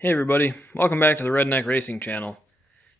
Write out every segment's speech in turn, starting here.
Hey everybody, welcome back to the Redneck Racing channel.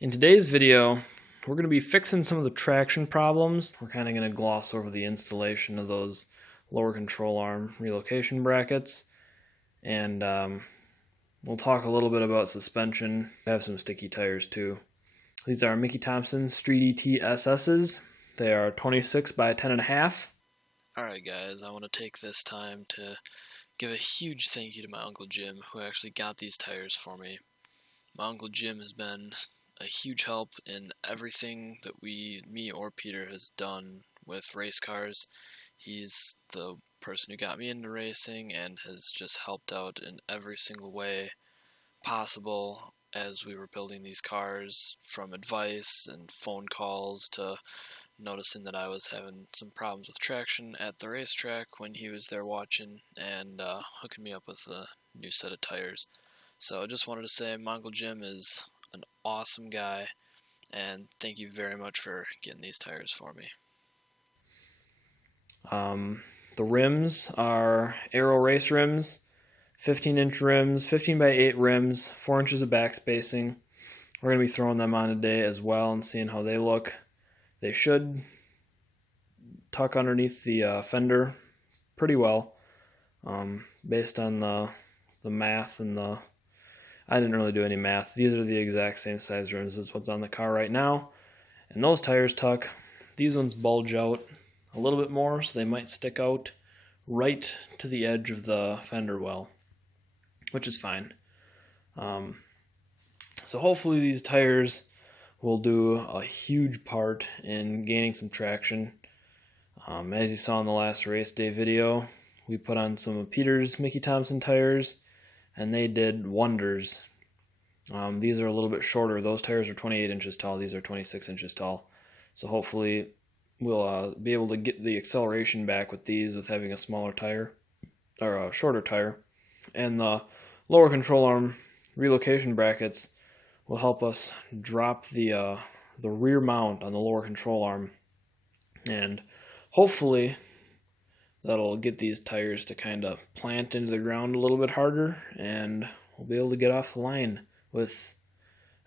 In today's video, we're going to be fixing some of the traction problems. We're kind of going to gloss over the installation of those lower control arm relocation brackets. And we'll talk a little bit about suspension. I have some sticky tires too. These are Mickey Thompson Street ET SS's. They are 26 by 10.5. Alright guys, I want to take this time to give a huge thank you to my Uncle Jim, who actually got these tires for me. My Uncle Jim has been a huge help in everything that me or Peter has done with race cars. He's the person who got me into racing and has just helped out in every single way possible as we were building these cars, from advice and phone calls to noticing that I was having some problems with traction at the racetrack when he was there watching, and hooking me up with a new set of tires. So I just wanted to say my Uncle Jim is an awesome guy, and thank you very much for getting these tires for me. The rims are Aero Race rims, 15-inch rims, 15 by 8 rims, 4 inches of back spacing. We're going to be throwing them on today as well and seeing how they look. They should tuck underneath the fender pretty well, based on the math and I didn't really do any math. These are the exact same size rims as what's on the car right now, and those tires tuck. These ones bulge out a little bit more, so they might stick out right to the edge of the fender well, which is fine. So hopefully these tires will do a huge part in gaining some traction. As you saw in the last race day video, we put on some of Peter's Mickey Thompson tires, and they did wonders. These are a little bit shorter. Those tires are 28 inches tall. These are 26 inches tall. So hopefully we'll be able to get the acceleration back with these with having a smaller tire, or a shorter tire. And the lower control arm relocation brackets will help us drop the rear mount on the lower control arm, and hopefully that'll get these tires to kind of plant into the ground a little bit harder, and we'll be able to get off the line with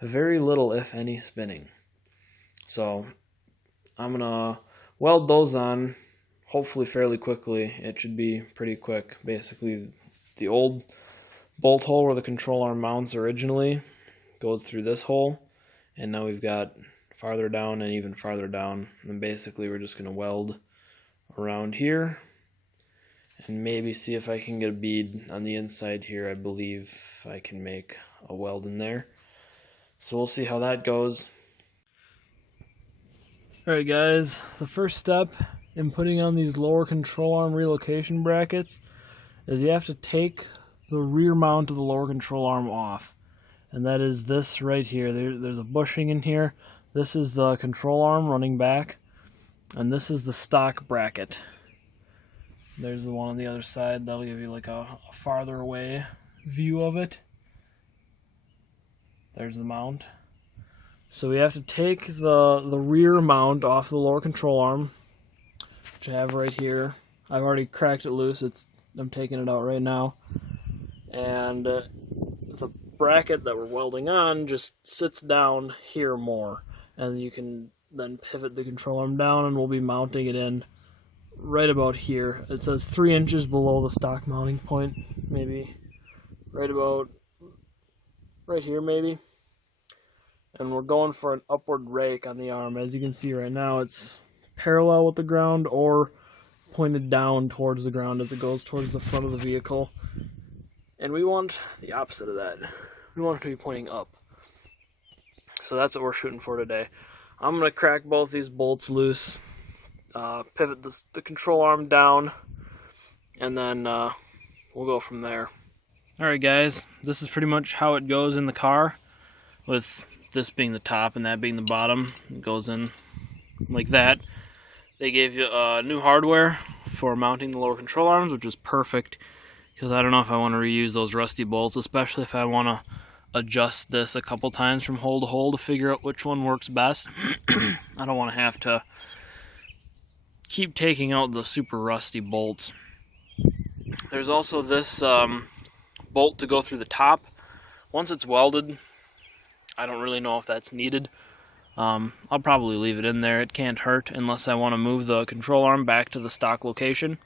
very little, if any, spinning. So I'm gonna weld those on hopefully fairly quickly. It should be pretty quick. Basically, the old bolt hole where the control arm mounts originally goes through this hole, and now we've got farther down and even farther down, and basically we're just going to weld around here and maybe see if I can get a bead on the inside here. I believe I can make a weld in there, so we'll see how that goes. Alright guys, the first step in putting on these lower control arm relocation brackets is you have to take the rear mount of the lower control arm off. And that is this right here. There's a bushing in here. This is the control arm running back, and this is the stock bracket. There's the one on the other side. That'll give you like a farther away view of it. There's the mount. So we have to take the rear mount off the lower control arm, which I have right here. I've already cracked it loose. I'm taking it out right now. And the bracket that we're welding on just sits down here more, and you can then pivot the control arm down, and we'll be mounting it in right about here. It says 3 inches below the stock mounting point, maybe right about right here maybe. And we're going for an upward rake on the arm. As you can see right now, it's parallel with the ground or pointed down towards the ground as it goes towards the front of the vehicle. And we want the opposite of that. We want it to be pointing up. So that's what we're shooting for today. I'm going to crack both these bolts loose, pivot the control arm down, and then we'll go from there. Alright guys, this is pretty much how it goes in the car, with this being the top and that being the bottom. It goes in like that. They gave you new hardware for mounting the lower control arms, which is perfect, because I don't know if I want to reuse those rusty bolts, especially if I want to adjust this a couple times from hole to hole to figure out which one works best. I don't want to have to keep taking out the super rusty bolts. There's also this bolt to go through the top, Once it's welded, I don't really know if that's needed. I'll probably leave it in there. It can't hurt unless I want to move the control arm back to the stock location.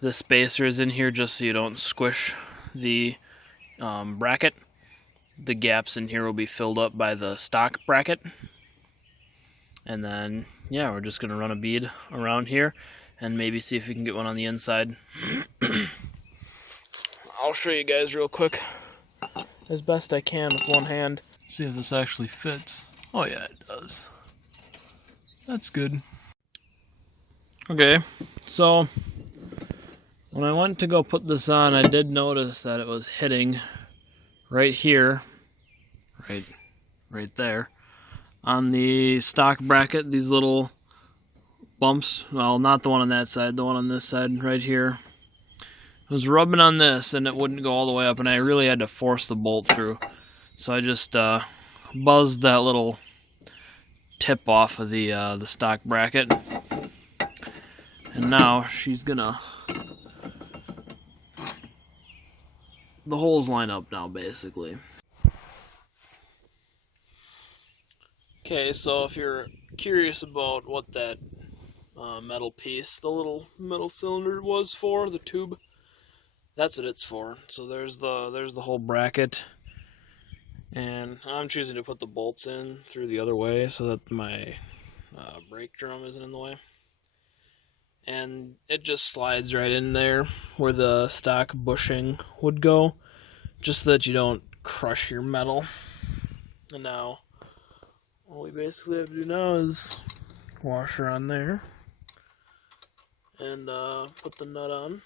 This spacer is in here just so you don't squish the bracket. The gaps in here will be filled up by the stock bracket. And then, yeah, we're just going to run a bead around here and maybe see if we can get one on the inside. I'll show you guys real quick as best I can with one hand. See if this actually fits. Oh yeah, it does. That's good. Okay, so when I went to go put this on, I did notice that it was hitting right here, right there, on the stock bracket, these little bumps. Well, not the one on that side, the one on this side right here. It was rubbing on this and it wouldn't go all the way up, and I really had to force the bolt through. So I just buzzed that little tip off of the stock bracket. And now she's gonna... the holes line up now, basically. Okay, so if you're curious about what that metal piece, the little metal cylinder was for, the tube, that's what it's for. So there's the whole bracket, and I'm choosing to put the bolts in through the other way so that my brake drum isn't in the way. And it just slides right in there where the stock bushing would go, just so that you don't crush your metal. And now all we basically have to do now is wash her on there and put the nut on.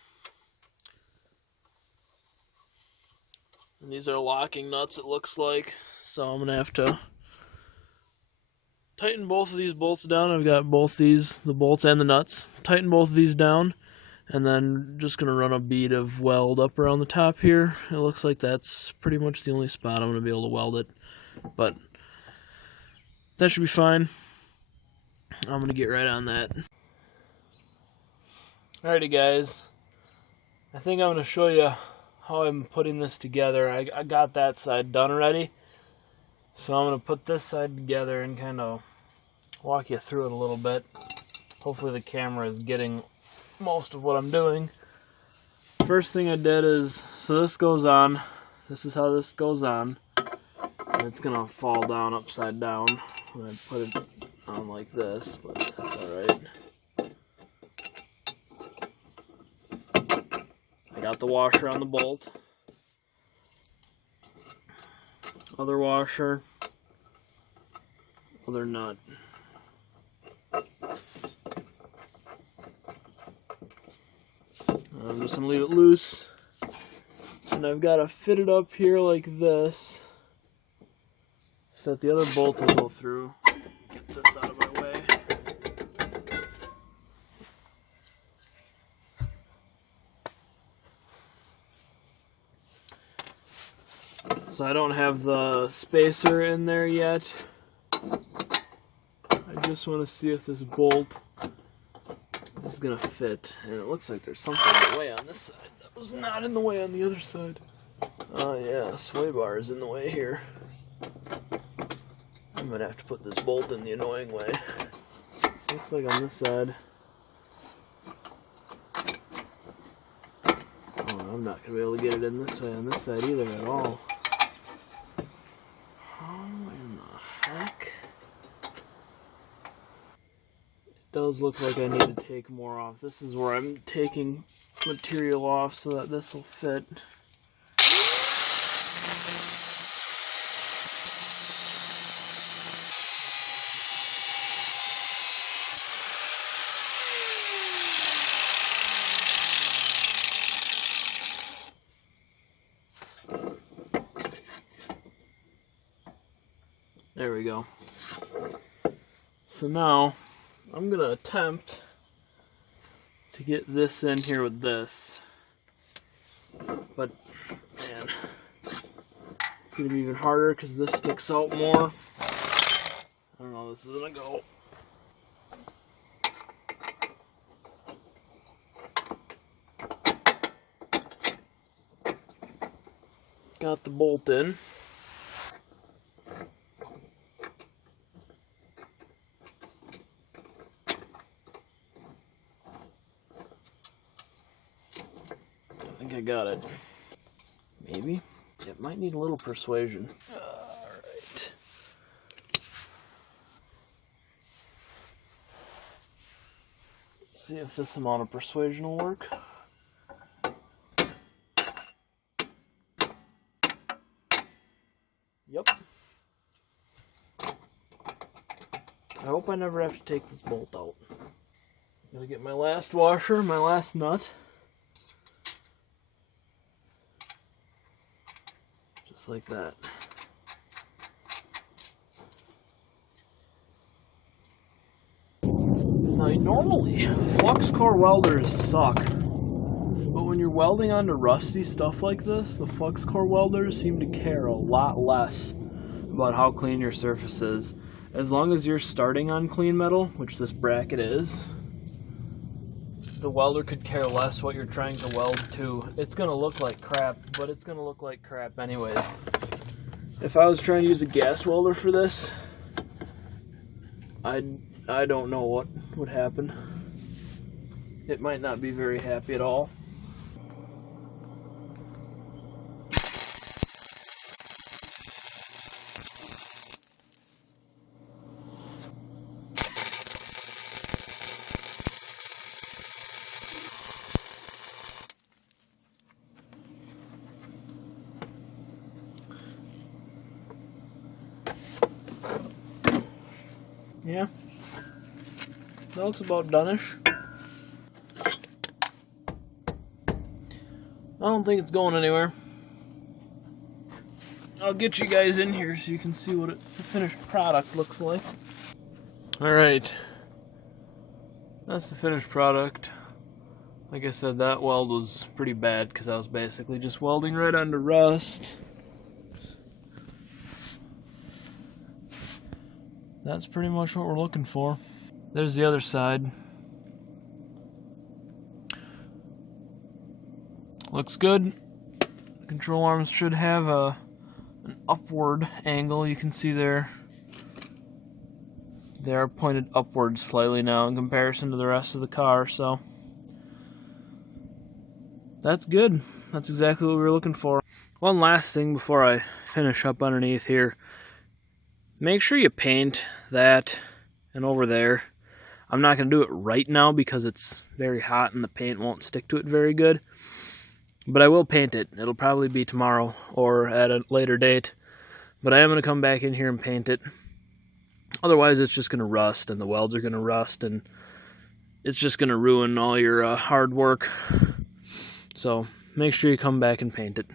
And these are locking nuts, it looks like, so I'm gonna have to tighten both of these bolts down. I've got both these, the bolts and the nuts. Tighten both of these down, and then just gonna run a bead of weld up around the top here. It looks like that's pretty much the only spot I'm gonna be able to weld it, but that should be fine. I'm gonna get right on that. Alrighty guys, I think I'm gonna show you how I'm putting this together. I got that side done already, so I'm going to put this side together and kind of walk you through it a little bit. Hopefully the camera is getting most of what I'm doing. First thing I did is, so this goes on, this is how this goes on, and it's going to fall down upside down when I put it on like this, but that's alright. I got the washer on the bolt, other washer, other nut. I'm just going to leave it loose, and I've got to fit it up here like this so that the other bolt will go through. Get this out of my way. So I don't have the spacer in there yet. I just want to see if this bolt is going to fit. And it looks like there's something in the way on this side that was not in the way on the other side. Oh yeah, sway bar is in the way here. I'm going to have to put this bolt in the annoying way. So it looks like on this side. Oh, I'm not going to be able to get it in this way on this side either at all. Does look like I need to take more off. This is where I'm taking material off so that this will fit. There we go. So now I'm going to attempt to get this in here with this, but man, it's going to be even harder because this sticks out more. I don't know how this is going to go. got the bolt in. I think I got it. Maybe. It might need a little persuasion. Alright. See if this amount of persuasion will work. Yep. I hope I never have to take this bolt out. I'm gonna get my last washer, my last nut. Just like that. Now, normally, flux core welders suck. But when you're welding onto rusty stuff like this, the flux core welders seem to care a lot less about how clean your surface is. As long as you're starting on clean metal, which this bracket is, the welder could care less what you're trying to weld to. It's going to look like crap, but it's going to look like crap anyways. If I was trying to use a gas welder for this, I don't know what would happen. It might not be very happy at all. Yeah, that looks about done-ish. I don't think it's going anywhere. I'll get you guys in here so you can see what the finished product looks like. Alright, that's the finished product. Like I said, that weld was pretty bad because I was basically just welding right onto rust. That's pretty much what we're looking for. There's the other side. Looks good. Control arms should have an upward angle. You can see there. They are pointed upward slightly now in comparison to the rest of the car, so that's good. That's exactly what we were looking for. One last thing before I finish up underneath here. Make sure you paint that and over there. I'm not going to do it right now because it's very hot and the paint won't stick to it very good. But I will paint it. It'll probably be tomorrow or at a later date. But I am going to come back in here and paint it. Otherwise it's just going to rust and the welds are going to rust and it's just going to ruin all your hard work. So make sure you come back and paint it.